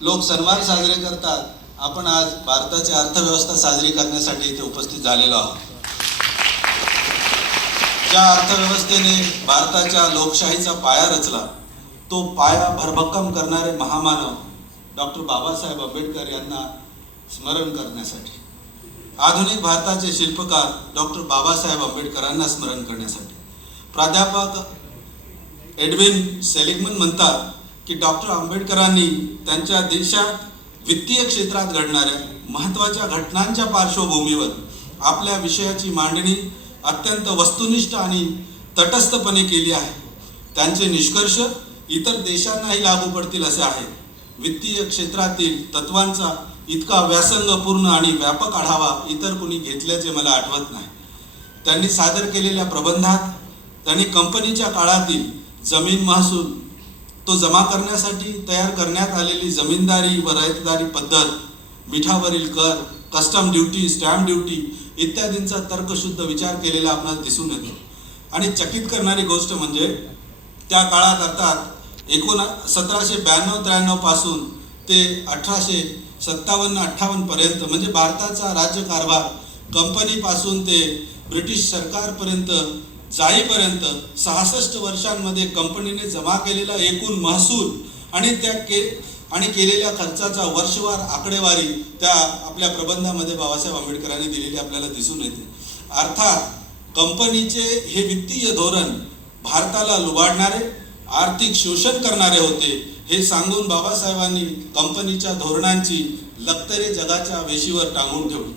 लोक सणवार साजरे करतात, आपण आज भारताची अर्थव्यवस्था साजरी करण्यासाठी इथे उपस्थित झालेलो आहोत. ज्या अर्थव्यवस्थेने भारताच्या लोकशाहीचा पाया रचला, तो पाया भरभक्कम करणारे महामानव डॉक्टर बाबासाहेब आंबेडकर यांना स्मरण करण्यासाठी, आधुनिक भारताचे शिल्पकार डॉक्टर बाबासाहेब आंबेडकरांना स्मरण करण्यासाठी. प्राध्यापक एडविन सेलिगमन म्हणतात की डॉक्टर आंबेडकरांनी त्यांच्या देशात वित्तीय क्षेत्रात घडणाऱ्या महत्त्वाच्या घटनांच्या पार्श्वभूमीवर आपल्या विषयाची मांडणी अत्यंत वस्तुनिष्ठ आणि तटस्थपणे केली आहे. त्यांचे निष्कर्ष इतर देशांनाही लागू पडतील असे आहेत. वित्तीय क्षेत्रातील तत्वांचा इतका व्यासंगपूर्ण आणि व्यापक आढावा इतर कुणी घेतल्याचे मला आठवत नाही. त्यांनी सादर केलेल्या प्रबंधात त्यांनी कंपनीच्या काळातील जमीन महसूल, तो जमा करण्यासाठी तयार करण्यात आलेली जमीनदारी व रयतदारी पद्धत, मिठावरील कर, कस्टम ड्युटी, स्टॅम्प ड्युटी इत्यादींचा तर्कशुद्ध विचार केलेला आपणास दिसून येतो. आणि चकित करणारी गोष्ट म्हणजे त्या काळात अर्थात 1792-93 पासून ते 1857-58 पर्यंत म्हणजे भारताचा राज्यकारभार कंपनीपासून ते ब्रिटिश सरकारपर्यंत जाईपर्यंत 66 वर्षांमध्ये कंपनीने जमा केलेला एकूण महसूल आणि केलेल्या खर्चाचा वर्षवार आकडेवारी त्या आपल्या प्रबंधामध्ये बाबासाहेब आंबेडकरांनी दिलेली आपल्याला दिसून येते. अर्थात कंपनीचे हे वित्तीय धोरण भारताला लुबाडणारे, आर्थिक शोषण करणारे होते हे सांगून बाबासाहेबांनी कंपनीच्या धोरणांची लक्तरे जगाच्या वेशीवर टांगून ठेवली.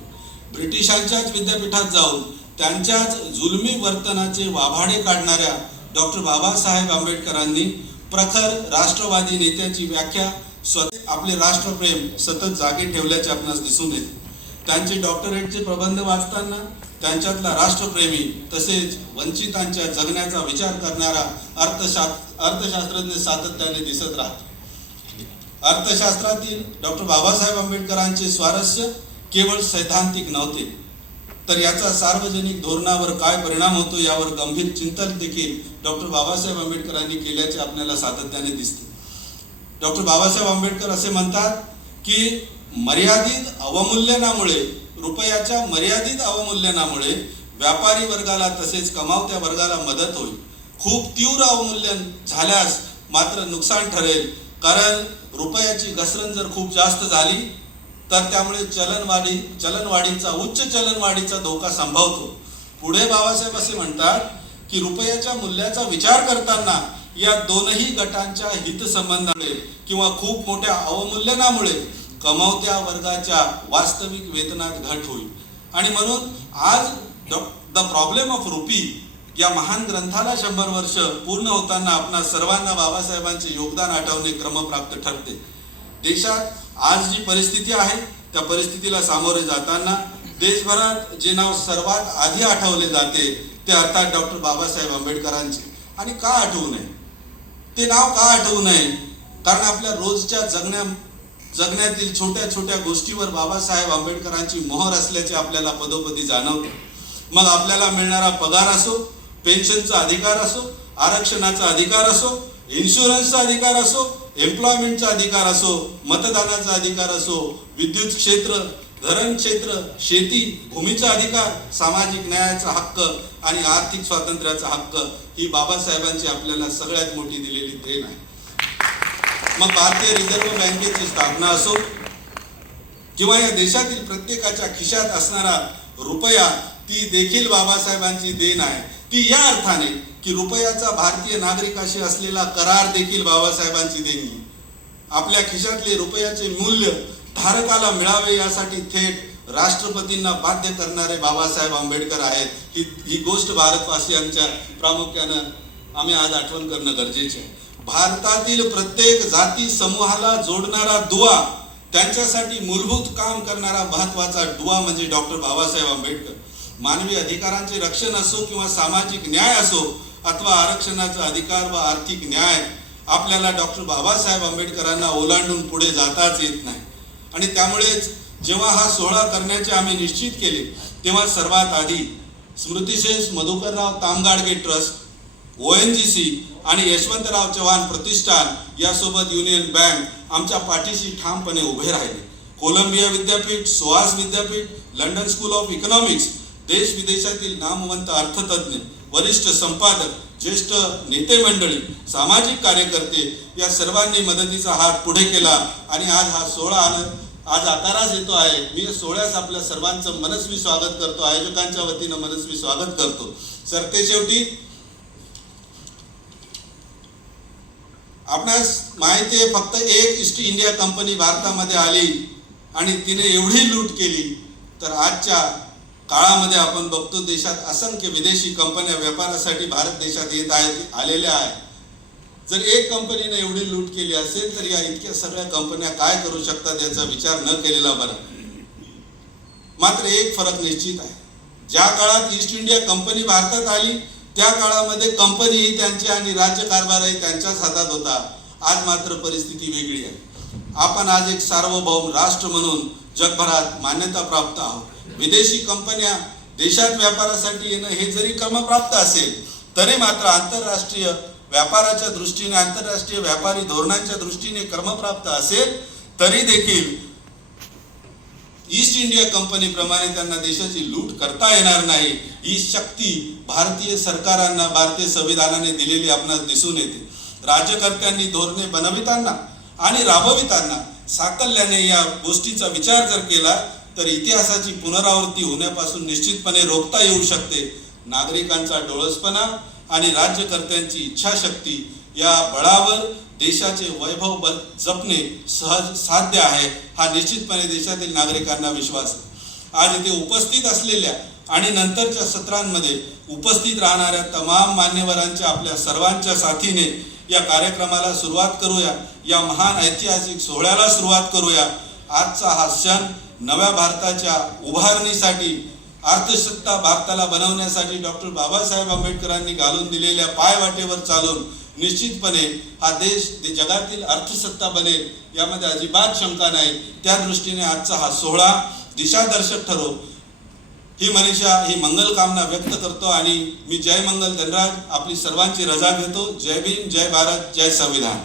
ब्रिटिशांच्याच विद्यापीठात जाऊन त्यांच्याच जुलमी वर्तनाचे वाभाडे काढणाऱ्या डॉक्टर बाबासाहेब आंबेडकरांनी प्रखर राष्ट्रवादी नेत्याची व्याख्या स्वतः आपले राष्ट्रप्रेम सतत जागे ठेवल्याचे आपणास दिसून येते. त्यांचे डॉक्टरेटचे प्रबंध वाचताना त्यांच्यातला राष्ट्रप्रेमी तसेच वंचितांच्या जगण्याचा विचार करणारा अर्थशास्त्रज्ञ सातत्याने दिसत राहतो. अर्थशास्त्रातील डॉक्टर बाबासाहेब आंबेडकरांचे स्वारस्य केवळ सैद्धांतिक नव्हते, तर याचा सार्वजनिक धोरणावर काय परिणाम होतो यावर गंभीर चिंतन देखील डॉक्टर बाबासाहेब आंबेडकरांनी केल्याचे आपल्याला सातत्याने दिसते. डॉक्टर बाबासाहेब आंबेडकर असे म्हणतात की मर्यादित अवमूल्यनामुळे, रुपयाच्या मर्यादित अवमूल्यनामुळे व्यापारी वर्गाला तसेच कमावत्या वर्गाला मदत होईल. खूप तीव्र अवमूल्यन झाल्यास मात्र नुकसान ठरेल, कारण रुपयाची घसरण जर खूप जास्त झाली तर त्यामुळे चलनवाढीचा उच्च चलनवाढीचा धोका संभवतो. पुढे बाबासाहेब असे म्हणतात की रुपयाच्या मूल्याचा विचार करताना या दोनही गटांच्या हितसंबंधामुळे किंवा खूप मोठ्या अवमूल्यनामुळे कमावत्या वर्गाच्या वास्तविक वेतनात घट होईल. आणि म्हणून आज द प्रॉब्लेम ऑफ रुपी या महान ग्रंथाला 100 वर्ष पूर्ण होताना आपणा सर्वांना बाबासाहेबांचे योगदान आठवणे क्रमप्राप्त ठरते. देशात आज जी परिस्थिती आहे त्या परिस्थितीला सामोरे जाताना देशभरात जे नाव सर्वात आधी आठवले जाते ते अर्थात डॉक्टर बाबासाहेब आंबेडकरांचे. आणि का आठवू नये ते नाव, का आठवू नये? कारण आपल्या रोजच्या जगण्यातील छोट्या छोट्या गोष्टीवर बाबासाहेब आंबेडकरांची मोहर असल्याचे आपल्याला पदोपदी जाणवते. मग आपल्याला मिळणारा पगार असो, पेन्शनचा अधिकार असो, आरक्षणाचा अधिकार असो, इन्शुरन्सचा अधिकार असो, एम्प्लॉयमेंटचा अधिकार असो, मतदानाचा अधिकार असो, विद्युत क्षेत्र, धरण क्षेत्र, शेती, भूमीचा अधिकार, सामाजिक न्यायाचा हक्क आणि आर्थिक स्वातंत्र्याचा हक्क ही बाबासाहेबांची आपल्याला सगळ्यात मोठी दिलेली देण आहे. मग भारतीय रिझर्व्ह बँकेची स्थापना असो किंवा या देशातील प्रत्येकाच्या खिशात असणारा रुपया, ती देखील बाबासाहेबांची देण आहे. ती या अर्थाने की रुपयाचा भारतीय नागरिकाशी असलेला करार देखील बाबासाहेबांची देणगी. आपल्या खिशातले रुपयाचे मूल्य धारकाला मिळावे यासाठी थेट राष्ट्रपतींना बाध्य करणारे बाबासाहेब आंबेडकर आहेत. ही गोष्ट भारतवासियांच्या प्रामुख्यानं आम्ही आज आठवण करणं गरजेचे आहे. भारतातील प्रत्येक जाती समूहाला जोडणारा दुवा, त्यांच्यासाठी मूलभूत काम करणारा महत्वाचा दुवा म्हणजे डॉक्टर बाबासाहेब आंबेडकर. मानवी अधिकारांचे रक्षण असो किंवा सामाजिक न्याय असो अथवा आरक्षणाचा अधिकार व आर्थिक न्याय, आपल्याला डॉक्टर बाबासाहेब आंबेडकरांना ओलांडून पुढे जाताच येत नाही. आणि त्यामुळेच जेव्हा हा सोहळा करण्याचे आम्ही निश्चित केले तेव्हा सर्वात आधी स्मृतिशेष मधुकरराव तामगाडगे ट्रस्ट, ONGC आणि यशवंतराव चव्हाण प्रतिष्ठान यासोबत युनियन बँक आमच्या पाठीशी ठामपणे उभे राहिले. कोलंबिया विद्यापीठ, सोआस विद्यापीठ, लंडन स्कूल ऑफ इकॉनॉमिक्स, देश विदेशातील नामवंत अर्थतज्ञ, वरिष्ठ संपादक, ज्येष्ठ नेते मंडळी, सामाजिक कार्यकर्ते या सर्वांनी मदतीचा हात पुढे केला आणि आज हा सोहळा आज आकारास येतो आहे. मी या सोहळ्यास आपल्या सर्वांचं मनस्वी स्वागत करतो, आयोजकांच्या वतीनं मनस्वी स्वागत करतो. सरते शेवटी आपणास माहिती आहे, फक्त एक ईस्ट इंडिया कंपनी भारतामध्ये आली आणि तिने एवढी लूट केली, तर आजच्या काळामध्ये आपण बघतो देशात असंख्य विदेशी कंपन्या व्यापारासाठी भारत देशात येत आहेत, आलेल्या आहेत. जर एक कंपनीने एवढी लूट केली असेल तर या इतक्या सगळ्या कंपन्या काय करू शकतात याचा विचार न केलेला बरा. मात्र एक फरक निश्चित आहे, ज्या काळात ईस्ट इंडिया कंपनी भारतात आली त्या काळामध्ये कंपनी ही त्यांची आणि राज्यकारभारही त्यांच्याच हातात होता. आज मात्र परिस्थिती वेगळी आहे. आपण आज एक सार्वभौम राष्ट्र म्हणून जगभरात मान्यता प्राप्त आहोत. विदेशी कंपन्या देशात व्यापारासाठी येणं हे जरी क्रमप्राप्त असेल तरी मात्र आंतरराष्ट्रीय व्यापाराच्या दृष्टीने, आंतरराष्ट्रीय व्यापारी धोरणांच्या दृष्टीने क्रमप्राप्त असेल तरी देखील ईस्ट इंडिया कंपनीप्रमाणे त्यांना देशाची लूट करता येणार नाही. ही शक्ती भारतीय सरकारांना, भारतीय संविधानाने दिलेली आपणास दिसून येते. राज्यकर्त्यांनी धोरणे बनविताना आणि राबविताना साकल्याने या गोष्टीचा विचार जर केला तर इतिहासाची पुनरावृत्ती होण्यापासून निश्चितपणे रोखता येऊ शकते. नागरिकांचा डोळसपणा आणि राज्यकर्त्यांची इच्छाशक्ती या बळावर देशाचे वैभव जपणे सहज साध्य आहे, हा निश्चितपणे देशातील नागरिकांना विश्वास आहे. आज इथे उपस्थित असलेल्या आणि नंतरच्या सत्रांमध्ये उपस्थित राहणाऱ्या तमाम मान्यवरांच्या, आपल्या सर्वांच्या साथीने या कार्यक्रमाला सुरुवात करूया, या महान ऐतिहासिक सोहळ्याला सुरुवात करूया. आजचा हा क्षण नव्या भारताच्या उभारणीसाठी, अर्थसत्ता भारताला बनवण्यासाठी डॉक्टर बाबासाहेब आंबेडकरांनी घालून दिलेल्या पायवाटेवर चालून निश्चितपणे हा देश जगातील अर्थसत्ता बनेल यामध्ये अजिबात शंका नाही. त्या दृष्टीने आजचा हा सोहळा दिशादर्शक ठरो ही मनीषा, ही मंगल कामना व्यक्त करतो आणि मी जय मंगल धनराज आपली सर्वांची रजा घेतो. जय भीम, जय भारत, जय संविधान.